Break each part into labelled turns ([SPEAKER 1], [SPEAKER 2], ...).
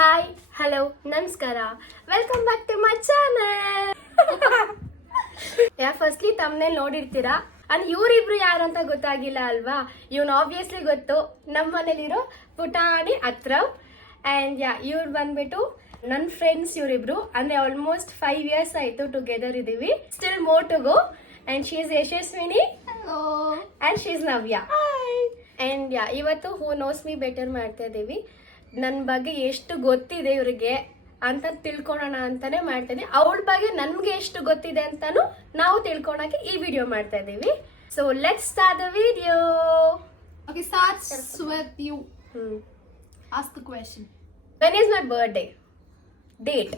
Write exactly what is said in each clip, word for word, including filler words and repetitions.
[SPEAKER 1] Hi hello ನಮಸ್ಕಾರ welcome back to my channel. Yeah firstly ತಮ್ಮನೇಲಿ ನೋಡಿರ್ತೀರಾ ಅಂಡ್ ಇವರಿಬ್ರು ಯಾರು ಅಂತ ಗೊತ್ತಾಗಿಲ್ಲ ಅಲ್ವಾ? ಇವ್ನು ಆಬ್ವಿಯಸ್ಲಿ ಗೊತ್ತು, ನಮ್ಮ ಮನೇಲಿರೋ ಪುಟಾಣಿ ಅತ್ರವ್. ಅಂಡ್ ಯಾ ಇವ್ರು ಬಂದ್ಬಿಟ್ಟು ನನ್ನ ಫ್ರೆಂಡ್ಸ್ ಇವರಿಬ್ರು. ಅಂದ್ರೆ ಆಲ್ಮೋಸ್ಟ್ ಫೈವ್ ಇಯರ್ಸ್ ಆಯ್ತು ಟುಗೆದರ್ ಇದೀವಿ. Still more to go. And she is Yashaswini and she is Navya. And yeah ಇವತ್ತು ಹೂ ನೋಸ್ ಮೀ ಬೆಟರ್ ಮಾಡ್ತಾ ಇದೀವಿ. ನನ್ನ ಬಗ್ಗೆ ಎಷ್ಟು ಗೊತ್ತಿದೆ ಇವ್ರಿಗೆ ಅಂತ ತಿಳ್ಕೊಳೋಣ ಅಂತಾನೆ ಮಾಡ್ತಾ ಇದೀವಿ. ಅವಳ ಬಗ್ಗೆ ನನ್ಗೆ ಎಷ್ಟು ಗೊತ್ತಿದೆ ಅಂತಾನು ನಾವು ತಿಳ್ಕೊಳಕ್ಕೆ ಈ ವಿಡಿಯೋ ಮಾಡ್ತಾ ಇದೀವಿ. So let's start the video.
[SPEAKER 2] Okay, starts with you.
[SPEAKER 1] Hmm.
[SPEAKER 2] Ask the question.
[SPEAKER 1] When is my birthday? Date.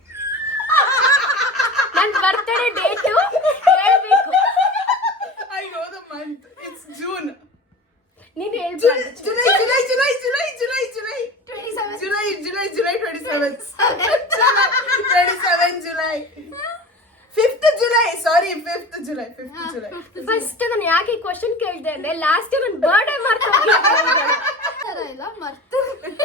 [SPEAKER 1] ನನ್ನ ಬರ್ತ್ಡೇ ಡೇಟ್ ಹೇಳ್ಬೇಕು.
[SPEAKER 3] I know the month. It's June.
[SPEAKER 1] ನೀನು ಹೇಳ್ಬೇಕು.
[SPEAKER 3] July, July, July, July, July, July.
[SPEAKER 2] twenty-seven.
[SPEAKER 3] July, July, July twenty-seventh. twenty-seven July. fifth July. Sorry, fifth July. fifth July.
[SPEAKER 1] First ನಾನು ಯಾಕೆ question ಕೇಳ್ದೆ ಅಂದ್ರೆ last ನನ್ನ birthday ಮಾಡ್ತಾ
[SPEAKER 2] ತರ ಇಲ್ಲ ಮರ್ತು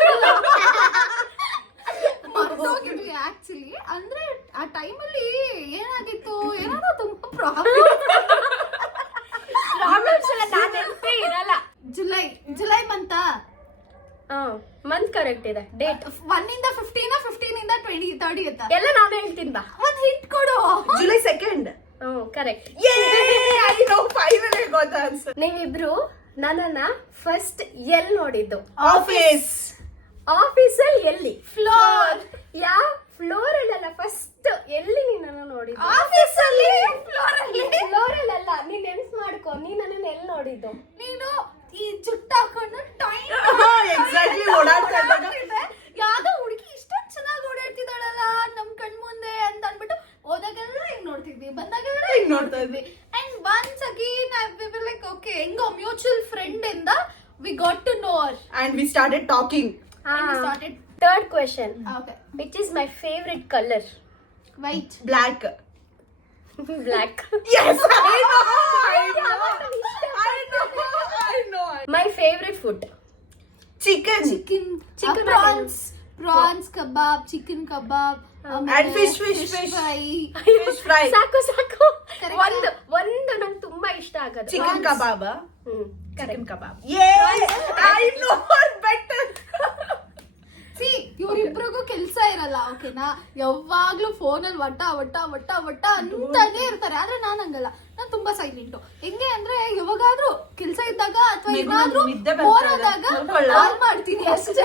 [SPEAKER 2] ಮರ್ತೋಗಿದ್ವಿ ಆಕ್ಚುಲಿ. ಅಂದ್ರೆ ಆ ಟೈಮಲ್ಲಿ ಏನಾಗಿತ್ತು, ಏನಾದ್ರು ತುಂಬಾ ಪ್ರಾಬ್ಲಮ್.
[SPEAKER 1] ಪ್ರಾಬ್ಲಮ್ಸ್ ಎಲ್ಲ ನಾನು ನೆನಪೇ ಇರಲ್ಲ.
[SPEAKER 2] July July month
[SPEAKER 1] month correct ಇದೆ. ಡೇಟ್
[SPEAKER 2] ಒನ್ ಇಂದ ಫಿಫ್ಟೀನ್ ಫಿಫ್ಟೀನ್ ಇಂದ ಟ್ವೆಂಟಿ ತರ್ಟಿ ಇತ್ತ.
[SPEAKER 1] ಎಲ್ಲ ನಾನು ಹೇಳ್ತೀನಿ ಬಾ.
[SPEAKER 2] ಒಂದ್ ಹಿಂಟ್ ಕೊಡು.
[SPEAKER 3] July second.
[SPEAKER 1] ಹ್ಮ್ correct.
[SPEAKER 3] Yay! I know. Finally I got the answer.
[SPEAKER 1] ನೀವಿಬ್ರು ನನ್ನನ್ನ ಫಸ್ಟ್ ಎಲ್ಲಿ ನೋಡಿದ್ದು?
[SPEAKER 3] Office.
[SPEAKER 1] ಆಫೀಸಲ್ಲಿ ಎಲ್ಲಿ?
[SPEAKER 2] ಫ್ಲೋರ್.
[SPEAKER 1] ಯಾ ಫ್ಲೋರ್ ಅಲ್ಲ, ಫಸ್ಟ್ ಎಲ್ಲಿ ನೀನನ್ನ ನೋಡಿದ್ದು?
[SPEAKER 2] ಆಫೀಸ್ ಅಲ್ಲಿ ಫ್ಲೋರ್ ಅಲ್ಲಿ.
[SPEAKER 1] ಫ್ಲೋರ್ ಅಲ್ಲ, ನೀನ್ ನೆನ್ಸ್ ಮಾಡ್ಕೊ, ನೀನ್ ನನ್ನನ್ನ ಎಲ್ಲಿ ನೋಡಿದ್ದು?
[SPEAKER 2] ನೀನು ಈ ಜುಟ್ಟ ಹಾಕೊಂಡು ಟೈಮ್
[SPEAKER 3] Exactly. ಓಡಾಡ್ತಾ ಇದ್ದಾಗ
[SPEAKER 2] ಯಾವ್ದೋ ಹುಡುಗಿ ಇಷ್ಟೊಂದು ಚೆನ್ನಾಗಿ ಓಡಾಡ್ತಿದ್ದಾಳಲ್ಲ ನಮ್ ಕಣ್ ಮುಂದೆ ಅಂತ ಅನ್ಬಿಟ್ಟು ಹೋದಾಗೆಲ್ಲ ಹಿಂಗ್ ನೋಡ್ತಿದ್ವಿ, ಬಂದಾಗೆಲ್ಲ ಹಿಂಗ್ ನೋಡ್ತಾ ಇದ್ವಿ. And once again I will like okay, ಹೆಂಗೋ ಮ್ಯೂಚುವಲ್ ಫ್ರೆಂಡ್ ಇಂದ we got to know her
[SPEAKER 3] and we started talking.
[SPEAKER 2] and we started.
[SPEAKER 1] Third question,
[SPEAKER 2] Okay,
[SPEAKER 1] which is my favourite colour?
[SPEAKER 2] wait.
[SPEAKER 3] Black.
[SPEAKER 1] Black.
[SPEAKER 3] Yes, I know. I know. I know. I know.
[SPEAKER 1] My favourite food?
[SPEAKER 3] Chicken.
[SPEAKER 2] Chicken,
[SPEAKER 1] Chicken
[SPEAKER 2] uh, prawns, prawns kebab, chicken kebab,
[SPEAKER 3] And fish, fish, fish.
[SPEAKER 2] fry.
[SPEAKER 3] Fish fry.
[SPEAKER 1] ಸಾಕು ಸಾಕು.
[SPEAKER 2] Correct.
[SPEAKER 1] ಒಂದು ಒಂದು ನಂಗೆ ತುಂಬಾ ಇಷ್ಟ ಆಗೋದು
[SPEAKER 3] Chicken kebab. huh?
[SPEAKER 1] Hmm
[SPEAKER 3] Chicken kebab. Yeah. I know better.
[SPEAKER 2] See ಇವ್ರಿಬ್ರಿಗೂ ಕೆಲ್ಸ ಇರಲ್ಲ, ಓಕೆನಾ? ಯಾವಾಗ್ಲೂ ಫೋನಲ್ಲಿ ವಟ ವಟ ವಟ ವಟ ಅಂತಾನೆ ಇರ್ತಾರೆ. ಆದ್ರೆ ನಾನ್ ಹಂಗಲ್ಲ, ನಾನ್ ತುಂಬಾ ಸೈಲೆಂಟು. ಹೆಂಗೆ ಅಂದ್ರೆ ಯಾವಾಗಾದ್ರೂ ಕೆಲ್ಸ ಇದ್ದಾಗ ಅಥವಾ
[SPEAKER 3] ನಿಮ್ಗೆ
[SPEAKER 2] ಏನಾದ್ರೂ
[SPEAKER 3] ನಿದ್ದೆ ಬರ್ತಾ
[SPEAKER 2] ಬೋರ್
[SPEAKER 3] ಇದೆ.
[SPEAKER 2] ಆದಾಗ
[SPEAKER 3] ನೋಡ್ಕೊಳ್ಳ?
[SPEAKER 2] ಕಾಲ್ ಮಾಡ್ತೀನಿ ಅಷ್ಟೇ.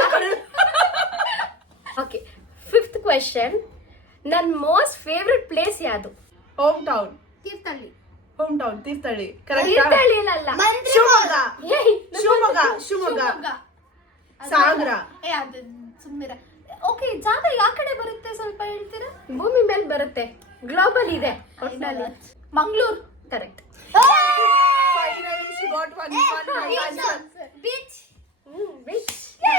[SPEAKER 1] ಓಕೆ, ಫಿಫ್ತ್ ಕ್ವೆಶನ್, ನನ್ನ ಮೋಸ್ಟ್ ಫೇವ್ರೆಟ್ ಪ್ಲೇಸ್ ಯಾವುದು?
[SPEAKER 3] Hometown.
[SPEAKER 2] Thirthahalli.
[SPEAKER 3] Hometown. Thirthahalli. Correct.
[SPEAKER 1] ತೀರ್ಥಹಳ್ಳಿಯಲ್ಲ.
[SPEAKER 3] ಶಿವಮೊಗ್ಗ.
[SPEAKER 1] ಏಯ್,
[SPEAKER 3] ಶಿವಮೊಗ್ಗ. ಶಿವಮೊಗ್ಗ.
[SPEAKER 2] ಶಿವಮೊಗ್ಗ.
[SPEAKER 3] ಸಾಗರ.
[SPEAKER 2] ಏ ಅದು ಸುಮ್ಮನೆ. ಓಕೆ, ಜಾಗ ಯಾವ ಕಡೆ ಬರುತ್ತೆ ಸ್ವಲ್ಪ ಹೇಳ್ತೀರಾ?
[SPEAKER 1] ಭೂಮಿ ಮೇಲೆ ಬರುತ್ತೆ, ಗ್ಲೋಬಲ್ ಇದೆ ಒಟ್ನಲ್ಲಿ.
[SPEAKER 2] Mangaluru.
[SPEAKER 1] Correct.
[SPEAKER 3] Finally she got one one right answer.
[SPEAKER 2] Beach.
[SPEAKER 1] Hmm beach.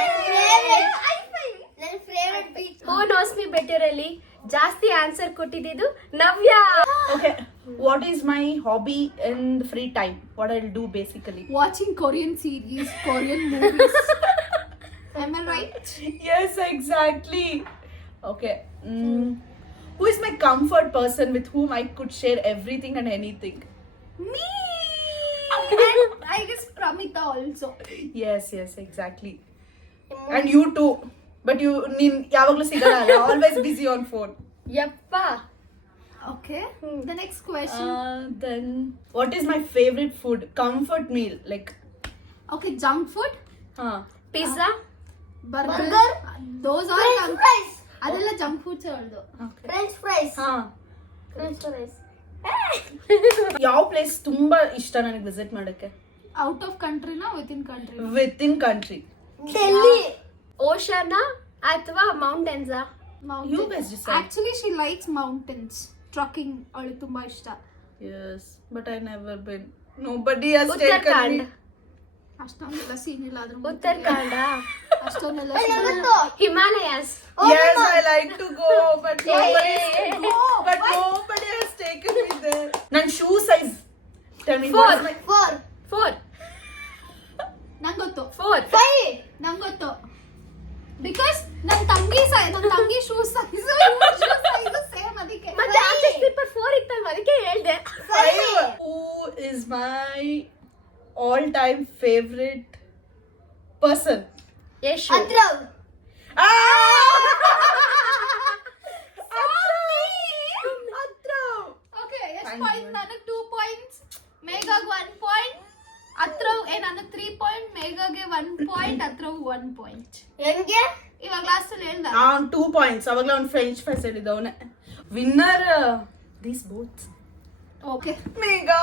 [SPEAKER 2] ನನ್ನ favourite beach.
[SPEAKER 1] Who knows me better ಅಲ್ಲಿ ಜಾಸ್ತಿ ಆನ್ಸರ್ ಕೊಟ್ಟಿದ್ದು ನವ್ಯ.
[SPEAKER 3] Okay. What is my hobby in the free time? What I'll do basically?
[SPEAKER 2] Watching Korean series, Korean movies. Am I right?
[SPEAKER 3] Yes, exactly. Okay. Mm. Who is my comfort person with whom I could share everything and anything?
[SPEAKER 2] Me. And I guess Pramita also.
[SPEAKER 3] Yes, yes, exactly. And you too. But you ನೀನ್ ಯಾವಾಗಲೂ ಸಿಗಲ್ಲ ಅಲ್ಲ, always busy on phone.
[SPEAKER 1] ಯಪ್ಪ.
[SPEAKER 2] Okay. The next question.
[SPEAKER 3] Uh, then what is my favorite food? Comfort meal like
[SPEAKER 2] Okay, junk food.
[SPEAKER 3] huh.
[SPEAKER 1] Pizza.
[SPEAKER 2] Burger. Those are junk fries. ಅದೆಲ್ಲ junk foods ಹೇಳ್ದು.
[SPEAKER 3] Okay.
[SPEAKER 2] French fries.
[SPEAKER 3] Huh.
[SPEAKER 2] French fries.
[SPEAKER 3] ಯಾವ place ತುಂಬಾ ಇಷ್ಟ ನನಗೆ visit ಮಾಡಕ್ಕೆ?
[SPEAKER 2] Out of country na within country?
[SPEAKER 3] Within country.
[SPEAKER 2] Delhi.
[SPEAKER 1] ಓಷನ ಅಥವಾ ಮೌಂಟೇನ್ಸಾ?
[SPEAKER 2] Mountains.
[SPEAKER 3] You guys decide.
[SPEAKER 2] Actually she likes mountains. Trucking ಅವಳಿಗೆ ತುಂಬಾ ಇಷ್ಟ.
[SPEAKER 3] Yes, but I never been. Nobody has taken
[SPEAKER 1] Uttarakhand.
[SPEAKER 3] me.
[SPEAKER 2] ಅಷ್ಟೊಂದೆಲ್ಲ ಸೀನ್ ಇಲ್ಲ ಅದ್ರ
[SPEAKER 1] ಉತ್ತರಾಖಂಡ.
[SPEAKER 2] ಅಷ್ಟೊಂದೆಲ್ಲ
[SPEAKER 1] Himalayas.
[SPEAKER 3] Yes, I like to go, but nobody,
[SPEAKER 1] Yeah.
[SPEAKER 3] go, but nobody has taken me there. Nan shoe size. Tell me
[SPEAKER 1] Four.
[SPEAKER 3] what is my
[SPEAKER 2] four.
[SPEAKER 1] Four.
[SPEAKER 2] ನಂಗೊತ್ತು.
[SPEAKER 1] Four.
[SPEAKER 2] Five. ನಂಗೊತ್ತು. Because ನನ್ ನನ್ನ ತಂಗಿ shoes size shoes size same ಅದಕ್ಕೆ
[SPEAKER 1] ಮತ್ತೆ ಆಚೆ slipper four ಇತ್ತಲ್ವ ಅದಕ್ಕೆ ಹೇಳ್ದೆ.
[SPEAKER 3] Five. Who is my all-time favorite person?
[SPEAKER 1] Yash.
[SPEAKER 2] ಅದ್ರವ್
[SPEAKER 3] Ah!
[SPEAKER 2] ಓಕೆ ಎಷ್ಟು
[SPEAKER 3] Thank
[SPEAKER 2] ಪಾಯಿಂಟ್
[SPEAKER 3] you.
[SPEAKER 2] ನನಗೆ ಟೂ ಪಾಯಿಂಟ್ಸ್ ಮೇಘಾಗ್ ಒನ್ ಪಾಯಿಂಟ್ ಅತ್ರವ್ ಏ ನನಗೆ ತ್ರೀ ಪಾಯಿಂಟ್ ಮೇಘಾಗೆ ಒನ್ ಪಾಯಿಂಟ್ ಅತ್ರವ್ ಒನ್ ಪಾಯಿಂಟ್
[SPEAKER 1] ಹೆಂಗೆ?
[SPEAKER 2] ಇವಾಗ ಲಾಸ್ಟ್ ಅಲ್ಲಿ ಹೇಳ್ದ
[SPEAKER 3] ಅವ್ನು ಟೂ ಪಾಯಿಂಟ್ಸ್ ಅವಾಗಲೇ ಅವ್ನು ಫ್ರೆಂಚ್ ಫ್ರೈಸ್ ಹೇಳಿದ್ದವನೇ winner these both
[SPEAKER 2] okay
[SPEAKER 3] Megha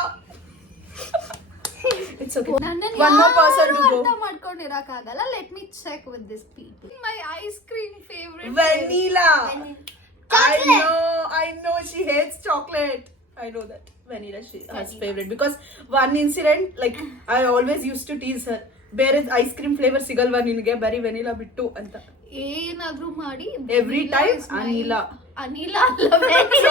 [SPEAKER 3] it's okay
[SPEAKER 2] ನನ್ನನ್ನು
[SPEAKER 3] one more person to go
[SPEAKER 2] ಅರ್ಥ ಮಾಡ್ಕೊಂಡಿರಕ್ಕಾಗಲ್ಲ let me check with this people my ice cream favourite
[SPEAKER 3] vanilla I know I know she hates chocolate I know that vanilla she has favorite because one incident like I always used to tease her ಬೇರೆ ice cream flavour ಸಿಗಲ್ವಾ ನಿನಗೆ ಬರೀ vanilla ಬಿಟ್ಟು ಅಂತ
[SPEAKER 2] ಏನಾದ್ರೂ ಮಾಡಿ
[SPEAKER 3] Every time ಅನಿಲ.
[SPEAKER 2] ಅನಿಲ ಅಲ್ಲ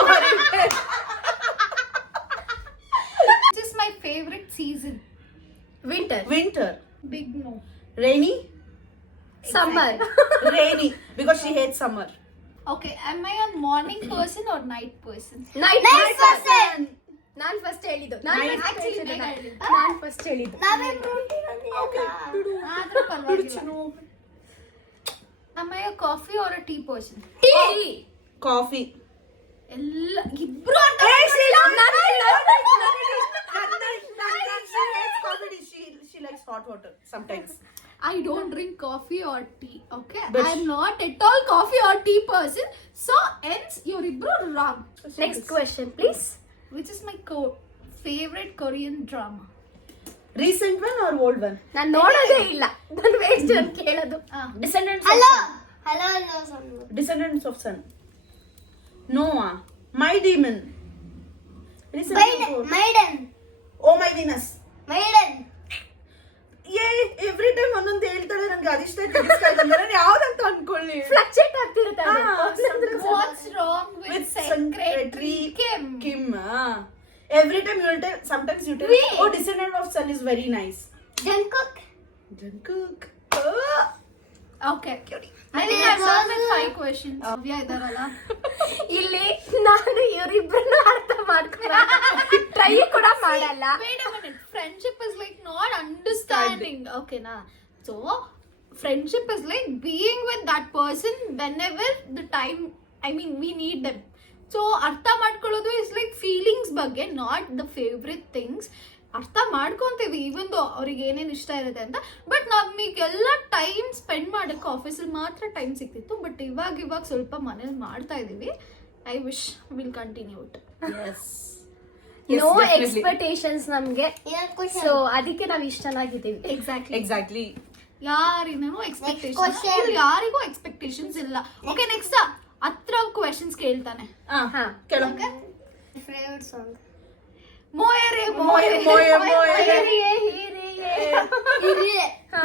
[SPEAKER 2] this is my favourite season
[SPEAKER 1] winter.
[SPEAKER 3] winter
[SPEAKER 2] big no
[SPEAKER 3] rainy
[SPEAKER 1] summer.
[SPEAKER 3] rainy because she hates summer
[SPEAKER 2] okay am I a morning person or night person
[SPEAKER 1] night
[SPEAKER 3] Night person.
[SPEAKER 1] ನಾನ್ ಫಸ್ಟ್ ಹೇಳಿದ್ದು. ನಾನ್
[SPEAKER 3] Night.
[SPEAKER 1] first
[SPEAKER 2] Actually,
[SPEAKER 1] ಹೇಳಿದ್ದು.
[SPEAKER 2] ಬೇಗ ಹೇಳಿದ್ದು.
[SPEAKER 1] ನಾನ್ ಫಸ್ಟ್ ಹೇಳಿದ್ದು.
[SPEAKER 2] ಆದ್ರೂ ಪರವಾಗಿಲ್ಲ am I a coffee or a tea person
[SPEAKER 1] tea.
[SPEAKER 3] coffee
[SPEAKER 2] ಎಲ್ಲ ಇಬ್ರು ಅರ್ಥ
[SPEAKER 3] Hey, she
[SPEAKER 2] ಮಾಡ್ಕೊಳ್ಳಿ.
[SPEAKER 3] she she likes hot water sometimes
[SPEAKER 2] I don't drink coffee or tea, okay?
[SPEAKER 3] But-
[SPEAKER 2] I'm not at all coffee or tea person. So, hence, you're ibru wrong.
[SPEAKER 1] Next question please.
[SPEAKER 2] Which is my co- favorite Korean drama?
[SPEAKER 3] recent one or old one
[SPEAKER 1] ನಾನ್ ನೋಡೋದೇ ಇಲ್ಲ. ನಾನು waste ಅಂತ ಕೇಳೋದು.
[SPEAKER 2] Ah.
[SPEAKER 3] descendants
[SPEAKER 4] Hello.
[SPEAKER 3] of sun.
[SPEAKER 4] Hello, hello, hello.
[SPEAKER 3] descendants of sun Noah my demon Descendants
[SPEAKER 4] Maiden,
[SPEAKER 3] of-
[SPEAKER 4] maiden,
[SPEAKER 3] oh my Venus
[SPEAKER 4] maiden.
[SPEAKER 3] ಏ every time ಒಂದೊಂದು ಹೇಳ್ತಾಳೆ ನಂಗೆ ಅದಿಷ್ಟ ನಾನು ಯಾವ್ದಂತ ಅನ್ಕೊಳ್ಳಿ
[SPEAKER 1] ಫ್ಲಕ್ಚುಯೇಟ್ ಆಗ್ತಿರುತ್ತೆ ಅದು.
[SPEAKER 3] Ah,
[SPEAKER 2] What's wrong with,
[SPEAKER 3] with
[SPEAKER 2] Secretary Kim?
[SPEAKER 3] Kim ah. every time you will tell sometimes you tell
[SPEAKER 4] Wait.
[SPEAKER 3] oh descendant of sun is very nice
[SPEAKER 4] Jungkook.
[SPEAKER 3] Jungkook ah.
[SPEAKER 2] Okay. I think I've done with five questions. Avya idaralla.
[SPEAKER 1] ಇಲ್ಲಿ ನಾನು ಇವರಿಬ್ಬರನ್ನ ಅರ್ಥ ಮಾಡ್ಕೊಳ್ಳ try ಕೂಡ ಮಾಡಲ್ಲ.
[SPEAKER 2] Wait a minute. Friendship is like not understanding. Okay, na. So, friendship is like being with that person whenever the time, I mean, we need them. So, ಅರ್ಥ ಮಾಡ್ಕೊಳ್ಳೋದು is like feelings ಬಗ್ಗೆ, not the favorite things. ಅರ್ಥ ಮಾಡ್ಕೊಂತೀವಿ even though ಅವ್ರಿಗೆ ಏನೇನು ಇಷ್ಟ ಇರುತ್ತೆ ಅಂತ. ಬಟ್ ನಮಗೆಲ್ಲ ಟೈಮ್ ಸ್ಪೆಂಡ್ ಮಾಡಕ್ಕೆ ಆಫೀಸಲ್ಲಿ ಮಾತ್ರ ಟೈಮ್ ಸಿಗ್ತಿತ್ತು. ಬಟ್ ಇವಾಗ ಇವಾಗ ಸ್ವಲ್ಪ ಮನೇಲಿ ಮಾಡ್ತಾ ಇದೀವಿ. I wish will continue it.
[SPEAKER 3] yes
[SPEAKER 1] no
[SPEAKER 3] definitely.
[SPEAKER 1] Expectations ನಮ್ಗೆ.
[SPEAKER 4] Inner question.
[SPEAKER 1] ಸೊ ಅದಕ್ಕೆ ನಾವ್ ಇಷ್ಟ ಚೆನ್ನಾಗಿದ್ದೀವಿ.
[SPEAKER 2] ಎಕ್ಸಾಕ್ಟ್ಲಿ
[SPEAKER 3] exactly
[SPEAKER 2] ಯಾರಿಗೂ ಎಕ್ಸ್ಪೆಕ್ಟೇಷನ್
[SPEAKER 4] question.
[SPEAKER 2] ಯಾರಿಗೂ ಎಕ್ಸ್ಪೆಕ್ಟೇಷನ್ಸ್ ಇಲ್ಲ. ಓಕೆ ನೆಕ್ಸ್ಟ್ ಹತ್ರ ಕ್ವೆಶನ್ಸ್ ಕೇಳ್ತಾನೆ.
[SPEAKER 3] ah
[SPEAKER 1] ಹಾ.
[SPEAKER 3] ಕೇಳು
[SPEAKER 4] Favorite song.
[SPEAKER 2] ಮೋಯರೆ
[SPEAKER 3] ಮೋಯೆ, ಮೋಯೆ, ಮೋಯೆ.
[SPEAKER 1] ಹಿರಿಯೇ, ಹಿರಿಯೇ.
[SPEAKER 4] ಇರ್ಲಿ.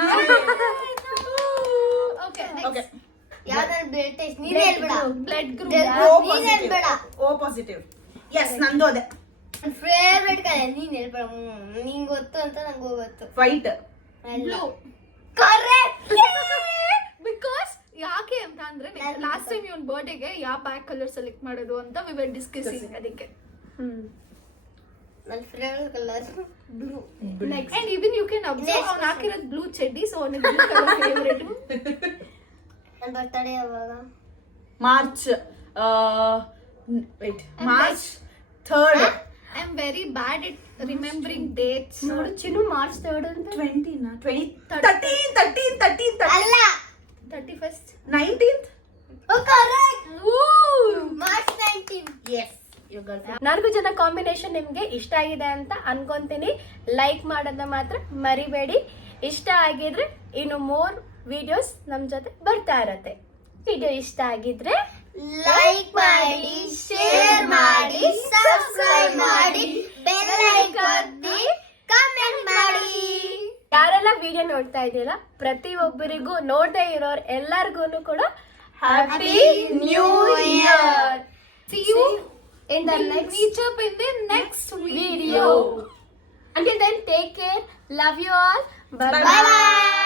[SPEAKER 2] ಓಕೆ
[SPEAKER 3] okay
[SPEAKER 4] ಯಾವ್ದಾದ್ರು ಬ್ಲಡ್ ಟೆಸ್ಟ್ ನೀನೇ ಹೇಳ್ಬೇಡ.
[SPEAKER 2] ಬ್ಲಡ್ ಗ್ರೂಪ್
[SPEAKER 4] Blood-
[SPEAKER 3] o
[SPEAKER 4] ನೀನ್
[SPEAKER 3] positive
[SPEAKER 4] ಹೇಳ್ಬೇಡ.
[SPEAKER 3] o positive yes ನಂದು ಅದೇ
[SPEAKER 4] ನನ್ ಫೇವ್ರೆಟ್ ಕಲರ್ ನೀನ್ ಹೇಳ್ಬೇಡ. ಹ್ಮ್, ನಿಂಗ್ ಗೊತ್ತು ಅಂತ ನಂಗೂ ಗೊತ್ತು.
[SPEAKER 3] white
[SPEAKER 2] blue
[SPEAKER 4] correct.
[SPEAKER 2] ಬಿಕಾಸ್ ಯಾಕೆ ಅಂತ ಅಂದ್ರೆ
[SPEAKER 4] ನಾನು
[SPEAKER 2] ಲಾಸ್ಟ್ ಟೈಮ್ ಇವನ್ ಬರ್ಡೇಗೆ ಯಾವ ಬ್ಯಾಕ್ ಕಲರ್ ಸೆಲೆಕ್ಟ್ ಮಾಡೋದು ಅಂತ ವಿ ವರ್ ಡಿಸ್ಕಸಿಂಗ್ ಅದಕ್ಕೆ.
[SPEAKER 1] ಹ್ಮ್.
[SPEAKER 4] ನನ್ favourite colour blue.
[SPEAKER 1] Next.
[SPEAKER 2] And even you can observe
[SPEAKER 4] Next
[SPEAKER 2] ಅವ್ನು ಹಾಕಿರೋದು ಬ್ಲೂ ಚಡ್ಡಿ, ಸೊ ಅವನಿಗೆ ಬ್ಲೂ ಕಲರ್ ಫೇವರೇಟ್.
[SPEAKER 4] ನನ್ ಬರ್ತಡೇ ಯಾವಾಗ?
[SPEAKER 3] March wait March third
[SPEAKER 2] I am very bad it remembering dates.
[SPEAKER 1] ನೋಡು ಚಿನ್ನು ಮಾರ್ಚ್ ಥರ್ಡ್ ಅಂತ.
[SPEAKER 3] twenty na twenty thirteen thirteen thirteen
[SPEAKER 4] ಅಲ್ಲ.
[SPEAKER 2] Thirty first
[SPEAKER 3] nineteenth
[SPEAKER 4] oh correct. March nineteen.
[SPEAKER 3] yes your girlfriend
[SPEAKER 1] ನಾಲ್ಕು ಜನ combination ನಿಮ್ಗೆ ಇಷ್ಟ ಆಗಿದೆ ಅಂತ ಅನ್ಕೊಂತೀನಿ. ಲೈಕ್ ಮಾಡೋದನ್ನ ಮಾತ್ರ ಮರಿಬೇಡಿ. ಇಷ್ಟ ಆಗಿದ್ರೆ ಇನ್ನು ಮೋರ್ ವಿಡಿಯೋಸ್ ನಮ್ ಜೊತೆ ಬರ್ತಾ ಇರತ್ತೆ. ವಿಡಿಯೋ ಇಷ್ಟ ಆಗಿದ್ರೆ
[SPEAKER 4] ಲೈಕ್ ಮಾಡಿ, ಶೇರ್ ಮಾಡಿ, ಸಬ್ಸ್ಕ್ರೈಬ್ ಮಾಡಿ, ಬೆಲ್ ಐಕಾನ್ ಒತ್ತಿ, ಕಮೆಂಟ್ ಮಾಡಿ.
[SPEAKER 1] ಯಾರೆಲ್ಲ ವಿಡಿಯೋ ನೋಡ್ತಾ ಇದ್ದೀರಾ ಪ್ರತಿಯೊಬ್ಬರಿಗೂ ನೋಡದೇ ಇರೋರ್ ಎಲ್ಲರಿಗೂ ಕೂಡ happy new year.
[SPEAKER 2] See you
[SPEAKER 1] in the
[SPEAKER 2] We'll
[SPEAKER 1] next
[SPEAKER 2] meet up in the next video.
[SPEAKER 1] video. Until then, take care. Love you all. Bye
[SPEAKER 3] Bye-bye.
[SPEAKER 1] bye.